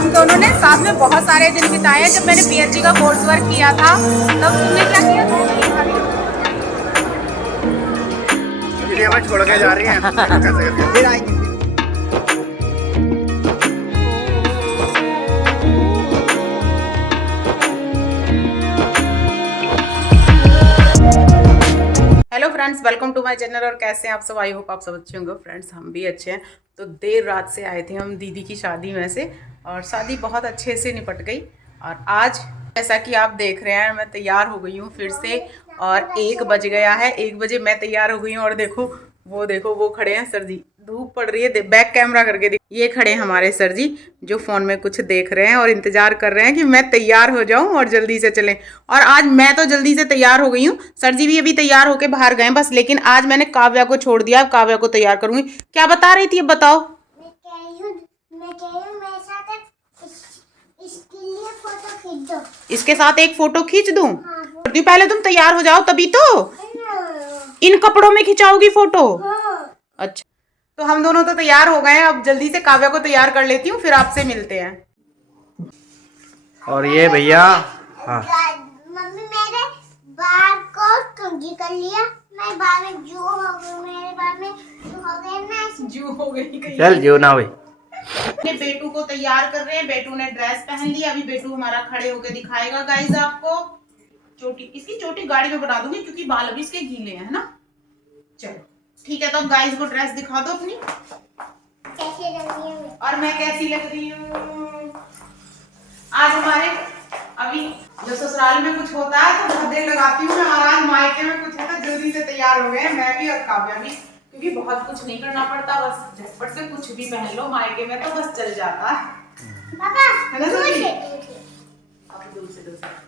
हम दोनों ने साथ में बहुत सारे दिन बिताए हैं। जब मैंने पीएचडी का कोर्स वर्क किया था तब तुमने क्या किया था? हमें छोड़ के जा रही हैं कैसे करके फिर आएंगे। Hello friends, welcome to my channel. और कैसे हैं आप सब? आई होप आप सब अच्छे होंगे। फ्रेंड्स, हम भी अच्छे हैं। तो देर रात से आए थे हम दीदी की शादी में से, और शादी बहुत अच्छे से निपट गई। और आज जैसा कि आप देख रहे हैं, मैं तैयार हो गई हूँ फिर से, और 1 बज गया है। 1 बजे मैं तैयार हो गई हूँ। और देखो वो खड़े हैं सर जी। धूप पड़ रही है, बैक कैमरा करके ये खड़े हैं हमारे सर जी, जो फ़ोन में कुछ देख रहे हैं और इंतज़ार कर रहे हैं कि मैं तैयार हो जाऊं और जल्दी से चलें। और आज मैं तो जल्दी से तैयार हो गई हूँ। सर जी भी अभी तैयार होके बाहर गए बस, लेकिन आज मैंने काव्या को छोड़ दिया। अब काव्या को तैयार करूंगी। क्या बता रही थी, अब बताओ। मैं कह रही हूँ मेरे साथ इसके लिए फोटो खींच दो। इसके साथ एक फोटो खींच दूं? हाँ, पहले तुम तैयार हो जाओ तभी तो। हाँ, इन कपड़ों में खिंचाओगी फोटो? हाँ। अच्छा, तो हम दोनों तो तैयार हो गए हैं। अब जल्दी से काव्या को तैयार कर लेती हूँ, फिर आपसे मिलते हैं। और ये भैया, हाँ मम्मी मेरे बाल को कंघी कर लिया। मेरे बाल में जो हो गए, मेरे बाल में जो हो गए ना, जू हो गई। चल जो ना हुई। बेटू को तैयार कर रहे हैं। बेटू ने ड्रेस पहन ली। अभी बेटू हमारा खड़े होकर दिखाएगा गाइस आपको। इसकी चोटी गाड़ी में बना दूंगी क्योंकि बाल अभी इसके गीले हैं ना। चलो ठीक है, तो अब गाइस को ड्रेस दिखा दो अपनी, कैसे लग रही है। और मैं कैसी लग रही हूँ। आज हमारे अभी जो ससुराल में कुछ होता है तो बहुत देर लगाती हूँ मैं, और आज मायके में कुछ होता है जल्दी से तैयार हो गए हैं मैं भी और काव्या भी, क्योंकि बहुत कुछ नहीं करना पड़ता। बस झटपट से कुछ भी पहन लो मायके में तो बस चल जाता है। पापा है ना सर जी? अब दूर से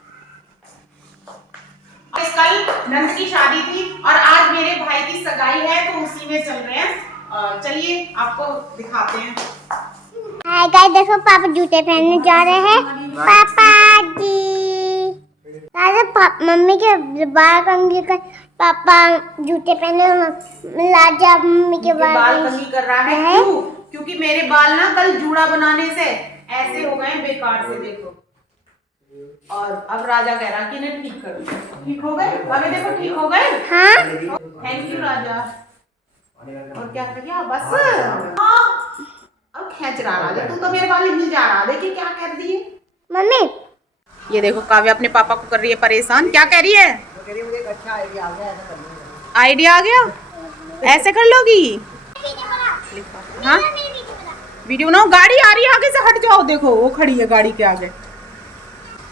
कल नंद की शादी थी और आज मेरे भाई की सगाई है, तो उसी में चल रहे हैं। चलिए आपको दिखाते हैं। हाय गाइस, देखो पापा जूते पहनने जा रहे हैं। पापा जी, मम्मी के बाल कंघी कर, पापा जूते पहने, लाजा मम्मी के बाल कंघी कर रहा है। क्यों? क्योंकि मेरे बाल ना कल जूड़ा बनाने से ऐसे हो गए बेकार से, देखो। और अब राजा कह रहा कि इन्हें ठीक कर दो। ठीक हो गए? अभी देखो ठीक हो गए। हाँ, थैंक यू राजा। और क्या किया? बस हाँ। अब खींच रहा राजा, तू तो मेरे बाल हिल जा रहा। देखिए क्या कर दिए मम्मी। ये देखो काव्या अपने पापा को कर रही है परेशान। क्या कह रही है? मुझे एक अच्छा आइडिया आ गया, ऐसा कर लूंगा। आइडिया आ गया? ऐसे कर लोगी? हाँ, वीडियो बनाओ। गाड़ी आ रही है आगे से, हट जाओ। देखो वो खड़ी है गाड़ी के आगे।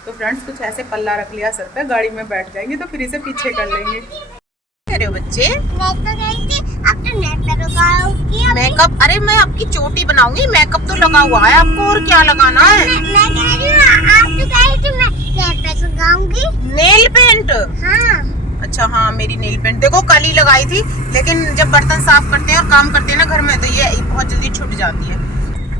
तो फ्रेंड्स, कुछ ऐसे पल्ला रख लिया सर पे, गाड़ी में बैठ जाएंगे तो फिर इसे पीछे कर लेंगे। कह रहे हो बच्चे? मैं तो गई थी, अब तो मेकअप लगाऊंगी। मेकअप? अरे मैं आपकी चोटी बनाऊंगी, मेकअप तो लगा हुआ है आपको, और क्या लगाना है? मैं कह रही हूँ, आप तो कह रही थी मैं नेल पेंट लगाऊंगी। Nail paint? हाँ। अच्छा हाँ, मेरी नेल पेंट देखो कल ही लगाई थी, लेकिन जब बर्तन साफ करते हैं और काम करते हैं ना घर में, तो ये बहुत जल्दी छूट जाती है।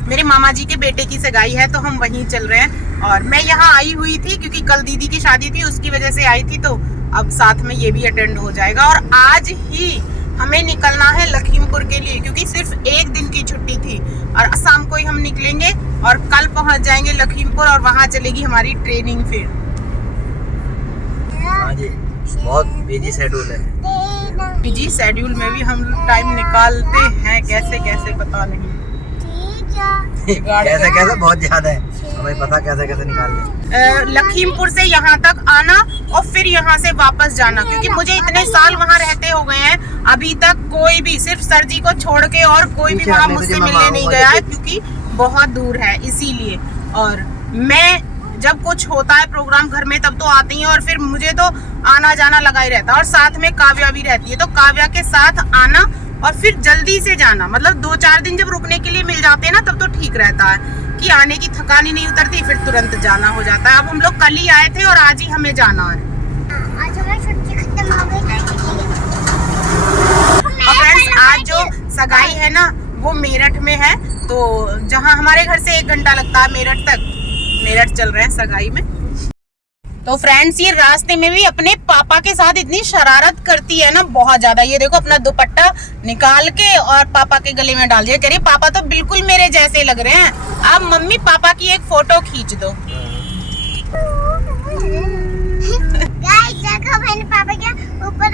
मेरे मामा जी के बेटे की सगाई है तो हम वहीं चल रहे हैं। और मैं यहाँ आई हुई थी क्योंकि कल दीदी की शादी थी, उसकी वजह से आई थी, तो अब साथ में ये भी अटेंड हो जाएगा। और आज ही हमें निकलना है लखीमपुर के लिए, क्योंकि सिर्फ 1 दिन की छुट्टी थी, और शाम को ही हम निकलेंगे और कल पहुंच जाएंगे लखीमपुर, और वहां चलेगी हमारी ट्रेनिंग। फिर हाँ जी, बहुत बिजी शेड्यूल है। बिजी शेड्यूल में भी हम टाइम निकालते हैं, कैसे कैसे पता नहीं। कैसे कैसे बहुत ज्यादा है, हमें पता कैसे कैसे निकाल लखीमपुर से यहाँ तक आना और फिर यहाँ से वापस जाना, क्योंकि मुझे इतने साल वहाँ रहते हो गए हैं, अभी तक कोई भी, सिर्फ सर जी को छोड़ के और कोई भी वहाँ मुझसे मिलने नहीं गया है, क्योंकि बहुत दूर है इसीलिए। और मैं जब कुछ होता है प्रोग्राम घर में तब तो आती हैं, और फिर मुझे तो आना जाना लगा ही रहता है। और साथ में काव्या भी रहती है, तो काव्या के साथ आना और फिर जल्दी से जाना, मतलब 2-4 दिन जब रुकने के लिए मिल जाते हैं ना, तब तो ठीक रहता है कि आने की थकान ही नहीं उतरती, फिर तुरंत जाना हो जाता है। अब हम लोग कल ही आए थे और आज ही हमें जाना है। आज हमारी छुट्टी खत्म हो गई। और फ्रेंड्स, आज जो सगाई है ना वो मेरठ में है, तो जहाँ हमारे घर से 1 घंटा लगता है मेरठ तक, मेरठ चल रहे हैं सगाई में। तो फ्रेंड्स ये रास्ते में भी अपने पापा के साथ इतनी शरारत करती है ना, बहुत ज्यादा। ये देखो अपना दुपट्टा निकाल के और पापा के गले में डाल दिया। कह रही पापा तो बिल्कुल मेरे जैसे लग रहे हैं, अब मम्मी पापा की एक फोटो खींच दो। गाइस देखो मैंने पापा के ऊपर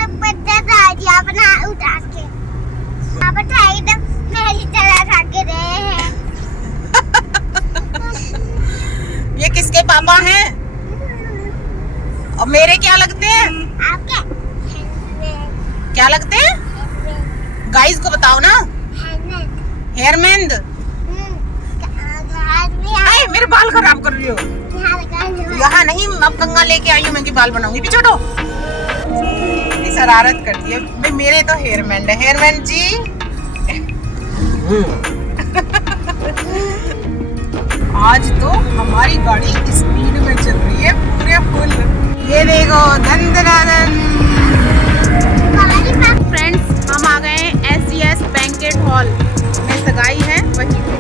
डाल दिया अपना उतार के। पापा तो एकदम मेरी तरह भाग रहे हैं। ये किसके पापा हैं और मेरे क्या लगते हैं? आपके क्या लगते हैं? गाइस को बताओ ना। हेयरमैन। मेरे बाल खराब कर रही हो। यहाँ नहीं, अब कंगा लेके आई हूँ मैं कि बाल बनाऊंगी। पीछे हटो। शरारत करती है। मेरे तो हेयरमैन है। हेयरमैन जी आज तो हमारी गाड़ी स्पीड में चल रही है पूरे फुल। ये देखो धन धन। फ्रेंड्स हम आ गए हैं SGS बैंकेट हॉल में, सगाई है वहीं पे।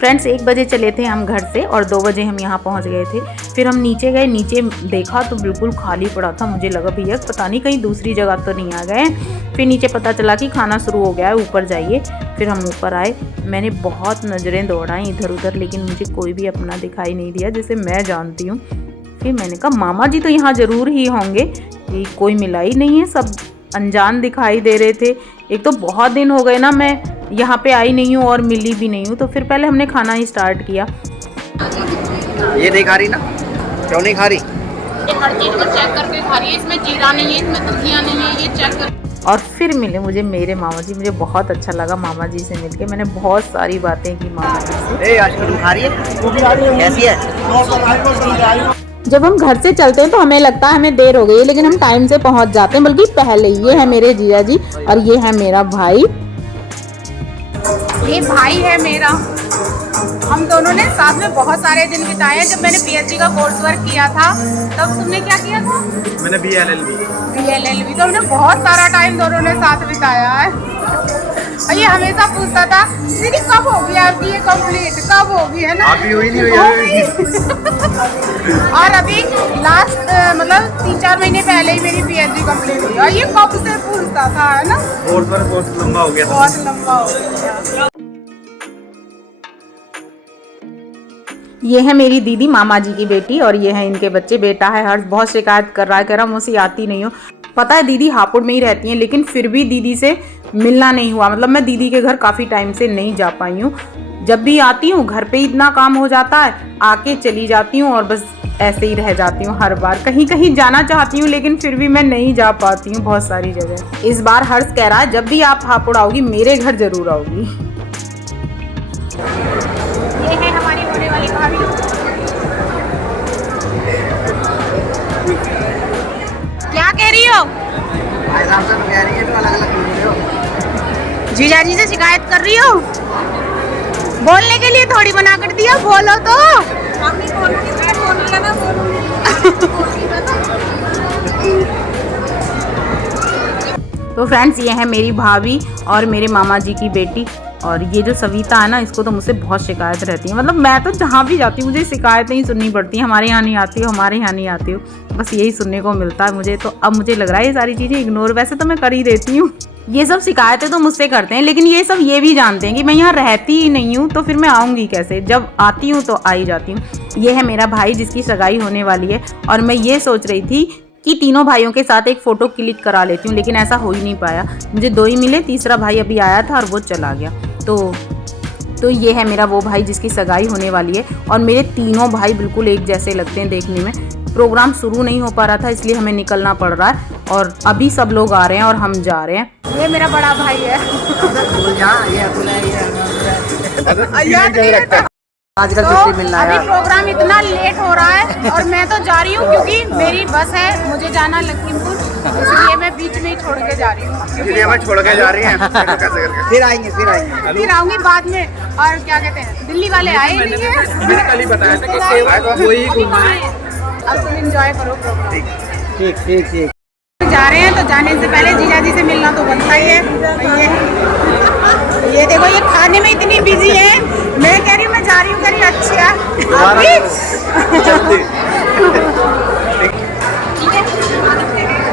फ्रेंड्स 1 बजे चले थे हम घर से और 2 बजे हम यहाँ पहुँच गए थे। फिर हम नीचे गए, नीचे देखा तो बिल्कुल खाली पड़ा था। मुझे लगा भैया पता नहीं कहीं दूसरी जगह तो नहीं आ गए। फिर नीचे पता चला कि खाना शुरू हो गया है, ऊपर जाइए। फिर हम ऊपर आए। मैंने बहुत नज़रें दौड़ाई इधर उधर, लेकिन मुझे कोई भी अपना दिखाई नहीं दिया जैसे मैं जानती हूँ। फिर मैंने कहा मामा जी तो यहाँ ज़रूर ही होंगे, ये कोई मिला ही नहीं है, सब अनजान दिखाई दे रहे थे। एक तो बहुत दिन हो गए ना मैं यहाँ पे आई नहीं हूँ और मिली भी नहीं हूँ। तो फिर पहले हमने खाना ही स्टार्ट किया। ये नहीं खा रही ना? क्यों नहीं खा रही? ये हर चीज़ को चेक करके खा रही है। इसमें जीरा नहीं है, इसमें धनिया नहीं है, ये चेक कर। और फिर मिले मुझे मेरे मामा जी। मुझे बहुत अच्छा लगा मामा जी से मिलके। मैंने बहुत सारी बातें की मामा जी से। आज तुम खा रही है? कैसी है? जब हम घर से चलते हैं तो हमें लगता है हमें देर हो गई है, लेकिन हम टाइम से पहुंच जाते हैं, बल्कि पहले। ये है मेरे जीजा जी और ये है मेरा भाई। ये भाई है मेरा। हम दोनों ने साथ में बहुत सारे दिन बिताए हैं। जब मैंने PhD का कोर्स वर्क किया था तब तुमने क्या किया था? मैंने BLLB। तो हमने बहुत सारा टाइम दोनों ने साथ बिताया है। और ये हमेशा पूछता था दीदी कब होगी आपकी ये कंप्लीट, कब होगी, है ना? अभी हुई नहीं हुई। और अभी लास्ट मतलब 3-4 महीने पहले ही मेरी PhD कंप्लीट हुई। और ये कब से पूछता था, है ना? बहुत लंबा हो गया था। बहुत लंबा हो गया। ये है मेरी दीदी मामा जी की बेटी और ये है इनके बच्चे। बेटा है हर्ष, बहुत शिकायत कर रहा है, कह रहा मुझसे आती नहीं हो। पता है दीदी हापुड़ में ही रहती हैं, लेकिन फिर भी दीदी से मिलना नहीं हुआ। मतलब मैं दीदी के घर काफ़ी टाइम से नहीं जा पाई हूँ। जब भी आती हूँ घर पे इतना काम हो जाता है, आके चली जाती हूँ और बस ऐसे ही रह जाती हूँ। हर बार कहीं कहीं जाना चाहती हूँ, लेकिन फिर भी मैं नहीं जा पाती हूँ बहुत सारी जगह। इस बार हर्ष कह रहा है जब भी आप हापुड़ आओगी मेरे घर जरूर आओगी। ये है हमारी होने वाली भाभी। क्या कह रही हो? जीजा जी से शिकायत कर रही हो? बोलने के लिए थोड़ी बना कर दिया, बोलो तो। तो फ्रेंड्स ये है मेरी भाभी और मेरे मामा जी की बेटी। और ये जो सविता है ना, इसको तो मुझसे बहुत शिकायत रहती है। मतलब मैं तो जहाँ भी जाती हूँ मुझे शिकायतें ही सुननी पड़ती हैं। हमारे यहाँ नहीं आती हो, हमारे यहाँ नहीं आती हो, बस यही सुनने को मिलता है मुझे। तो अब मुझे लग रहा है ये सारी चीज़ें इग्नोर, वैसे तो मैं कर ही देती हूँ। ये सब शिकायतें तो मुझसे करते हैं, लेकिन ये सब ये भी जानते हैं कि मैं यहाँ रहती ही नहीं हूँ, तो फिर मैं आऊँगी कैसे? जब आती हूँ तो आ ही जाती हूँ। ये है मेरा भाई जिसकी सगाई होने वाली है और मैं ये सोच रही थी कि तीनों भाइयों के साथ एक फ़ोटो क्लिक करा लेती हूँ, लेकिन ऐसा हो ही नहीं पाया। मुझे 2 ही मिले, तीसरा भाई अभी आया था और वो चला गया। तो ये है मेरा वो भाई जिसकी सगाई होने वाली है। और मेरे तीनों भाई बिल्कुल एक जैसे लगते हैं देखने में। प्रोग्राम शुरू नहीं हो पा रहा था, इसलिए हमें निकलना पड़ रहा है और अभी सब लोग आ रहे हैं और हम जा रहे हैं। ये मेरा बड़ा भाई है। आजकल तो छुट्टी मिलना अभी है। प्रोग्राम इतना लेट हो रहा है और मैं तो जा रही हूँ क्योंकि मेरी बस है, मुझे जाना लखीमपुर। इसलिए मैं बीच में ही छोड़ के जा रही हूँ। दीदी हमें छोड़ के जा रही हैं देखो कैसे करके। फिर आएंगे फिर आएंगे। फिर आऊंगी बाद में। और क्या कहते हैं, दिल्ली वाले आए नहीं है। मैंने कल ही बताया था कि वही घूमना है। अब तुम एंजॉय करो प्रोग्राम। ठीक ठीक ठीक। जा रहे हैं तो जाने से पहले जीजा जी से मिलना तो बनता ही है। ये देखो, ये खाने में इतनी बिजी है, मैं कह रही हूँ मैं जा रही हूँ, कह रही अच्छा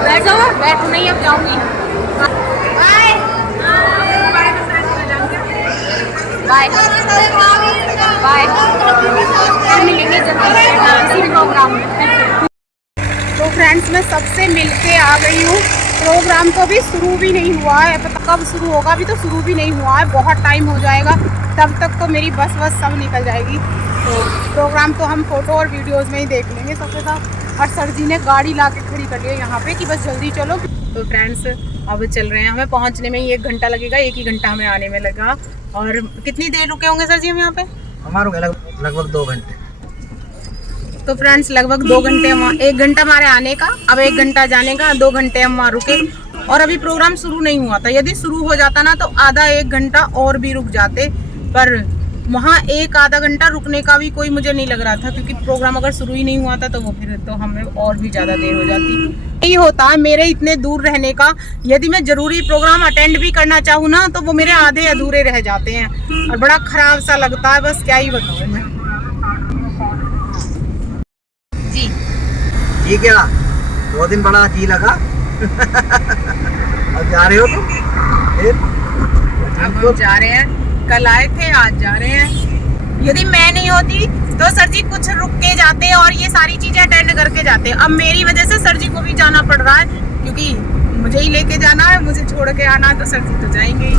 बैठो, बैठो नहीं, अब जाऊंगी। बाय बाय बाय, फिर मिलेंगे जल्दी किसी प्रोग्राम में। तो फ्रेंड्स, मैं सबसे मिलके आ गई हूँ। प्रोग्राम तो अभी शुरू भी नहीं हुआ है, पता कब शुरू होगा, अभी तो शुरू भी नहीं हुआ है, बहुत टाइम हो जाएगा, तब तक तो मेरी बस सब निकल जाएगी। तो प्रोग्राम तो हम फोटो और वीडियोस में ही देख लेंगे सबके साथ। और सर जी ने गाड़ी ला के खड़ी कर ली है यहाँ पे कि बस जल्दी चलो। तो फ्रेंड्स, अब चल रहे हैं, हमें पहुँचने में ही 1 घंटा लगेगा, 1 ही घंटा हमें आने में लगा। और कितनी देर रुके होंगे सर जी हम यहाँ पे? हमारे लगभग 2 घंटे। तो फ्रेंड्स, लगभग 2 घंटे, 1 घंटा हमारे आने का, अब 1 घंटा जाने का, 2 घंटे हम वहाँ रुके। और अभी प्रोग्राम शुरू नहीं हुआ था, यदि शुरू हो जाता ना तो आधा 1 घंटा और भी रुक जाते, पर वहाँ 1-आधा घंटा रुकने का भी कोई मुझे नहीं लग रहा था, क्योंकि प्रोग्राम अगर शुरू ही नहीं हुआ था तो वो फिर तो हमें और भी ज़्यादा देर हो जाती। यही होता है मेरे इतने दूर रहने का, यदि मैं ज़रूरी प्रोग्राम अटेंड भी करना चाहूँ ना तो वो मेरे आधे अधूरे रह जाते हैं और बड़ा ख़राब सा लगता है, बस क्या ही बताऊँ मैं। जी जी, क्या 2 दिन बड़ा जी लगा। अब जा रहे हो तुम? अब हम जा रहे हैं, कल आए थे, आज जा रहे हैं। यदि मैं नहीं होती तो सर जी कुछ रुक के जाते और ये सारी चीजें अटेंड करके जाते। अब मेरी वजह से सर जी को भी जाना पड़ रहा है, क्योंकि मुझे ही लेके जाना है, मुझे छोड़ के आना है, तो सर जी तो जाएंगे ही,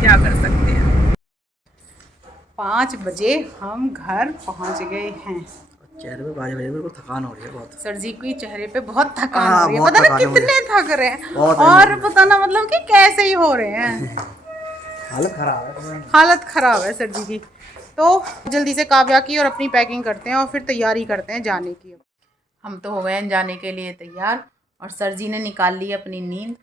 क्या कर सकते हैं। 5 बजे हम घर पहुंच गए हैं। चेहरे पे बाजे बजे बिल्कुल थकान हो रही है बहुत। सर जी के चेहरे पे बहुत थकान हाँ, हो रही है, बहुत पता ना थकान हो रही कितने थक रहे हैं, बहुत और है। पता ना मतलब कि कैसे ही हो रहे हैं। हालत खराब है। हालत खराब है सर जी की। तो जल्दी से काव्या की और अपनी पैकिंग करते हैं और फिर तैयारी करते हैं जाने की। हम तो हो गए हैं जाने के लिए तैयार, और सर जी ने निकाल ली अपनी नींद।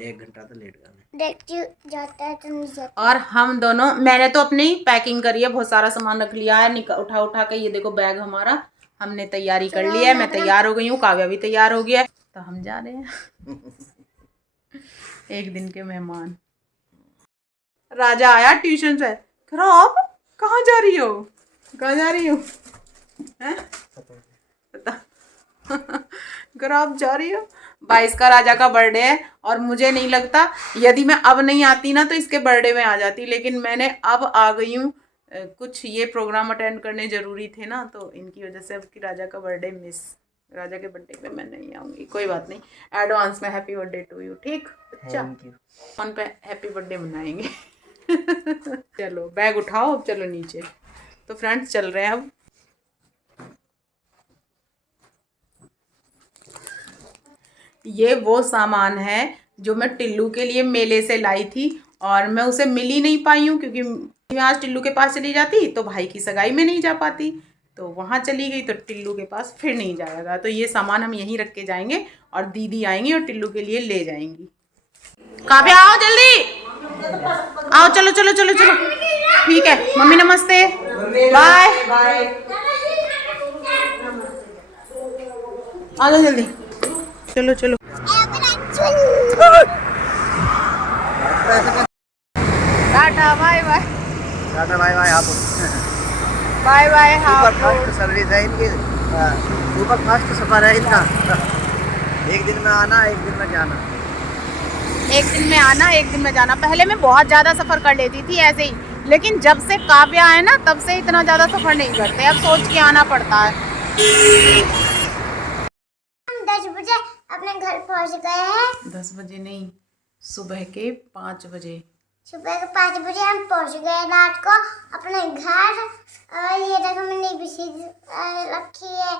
1 घंटा तो लेट गए। देखती जाता है तो नहीं जाता। और हम दोनों, मैंने तो अपनी पैकिंग करी है, बहुत सारा सामान रख लिया है, उठा उठा के, ये देखो बैग हमारा, हमने तैयारी कर ली है। मैं तैयार हो गई हूँ, काव्या भी तैयार हो गया है, तो हम जा रहे हैं। एक दिन के मेहमान। राजा आया ट्यूशन से, कह रहा आप कहाँ जा रही हो? कहाँ जा रही हो? हैं? पता कह रहा आप जा रही हो? 22 का राजा का बर्थडे है, और मुझे नहीं लगता यदि मैं अब नहीं आती ना तो इसके बर्थडे में आ जाती, लेकिन मैंने अब आ गई हूँ, कुछ ये प्रोग्राम अटेंड करने जरूरी थे ना, तो इनकी वजह से अब की राजा का बर्थडे मिस, राजा के बर्थडे पे मैं नहीं आऊँगी। कोई बात नहीं, एडवांस में हैप्पी बर्थडे टू यू। ठीक, अच्छा, फोन पे हैप्पी बर्थडे मनाएंगे। चलो बैग उठाओ, अब चलो नीचे। तो फ्रेंड्स, चल रहे हैं अब। ये वो सामान है जो मैं टिल्लू के लिए मेले से लाई थी, और मैं उसे मिल ही नहीं पाई हूँ, क्योंकि मैं आज टिल्लू के पास चली जाती तो भाई की सगाई में नहीं जा पाती, तो वहाँ चली गई तो टिल्लू के पास फिर नहीं जाएगा। तो ये सामान हम यहीं रख के जाएंगे, और दीदी आएंगी और टिल्लू के लिए ले जाएंगी। काव्या आओ जल्दी आओ, चलो चलो चलो चलो। ठीक है मम्मी, नमस्ते, बाय बाय, आ जाओ जल्दी, चलो चलो। Tata bye bye. Tata bye bye. आप बाय बाय। हाँ, सुपर फास्ट सर्विस है इनकी, सुपर फास्ट सफर है इनका। 1 दिन में आना, 1 दिन में जाना। 1 दिन में आना, 1 दिन में जाना। पहले मैं बहुत ज़्यादा सफ़र कर लेती थी ऐसे ही, लेकिन जब से काव्या है ना तब से इतना ज़्यादा सफ़र नहीं करते, अब सोच के आना पड़ता है। हम 10 बजे अपने घर पहुंच गए हैं। 10 बजे नहीं, सुबह के 5 बजे। सुबह के 5 बजे हम पहुंच गए रात को अपने घर। और ये देखो मैंने बिस्किट रखी है,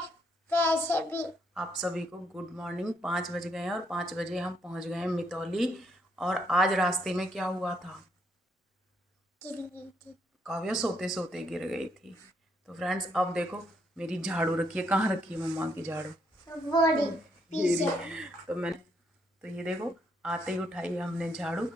पैसे भी। आप सभी को गुड मॉर्निंग। 5 बज गए हैं और 5 बजे हम पहुंच गए हैं मितौली। और आज रास्ते में क्या हुआ था, गिर गई थी काव्या सोते सोते गिर गई थी। तो फ्रेंड्स, अब देखो मेरी झाड़ू रखी है, कहाँ रखी है मम्मा की झाड़ू? बॉडी पीछे। तो मैंने तो ये देखो आते ही उठाई हमने झाड़ू,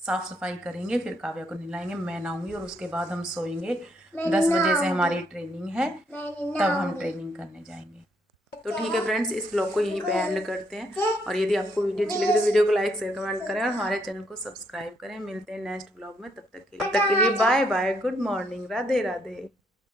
साफ़ सफाई करेंगे, फिर काव्या को नहलाएंगे, मैं नहाऊंगी और उसके बाद हम सोएंगे। 10 बजे से हमारी ट्रेनिंग है, तब हम ट्रेनिंग करने जाएंगे। तो ठीक है फ्रेंड्स, इस ब्लॉग को यहीं पे एंड करते हैं। और यदि आपको वीडियो अच्छी लगी तो वीडियो को लाइक शेयर कमेंट करें और हमारे चैनल को सब्सक्राइब करें। मिलते हैं नेक्स्ट ब्लॉग में, तब तक के लिए bye bye, good morning, Radhe Radhe.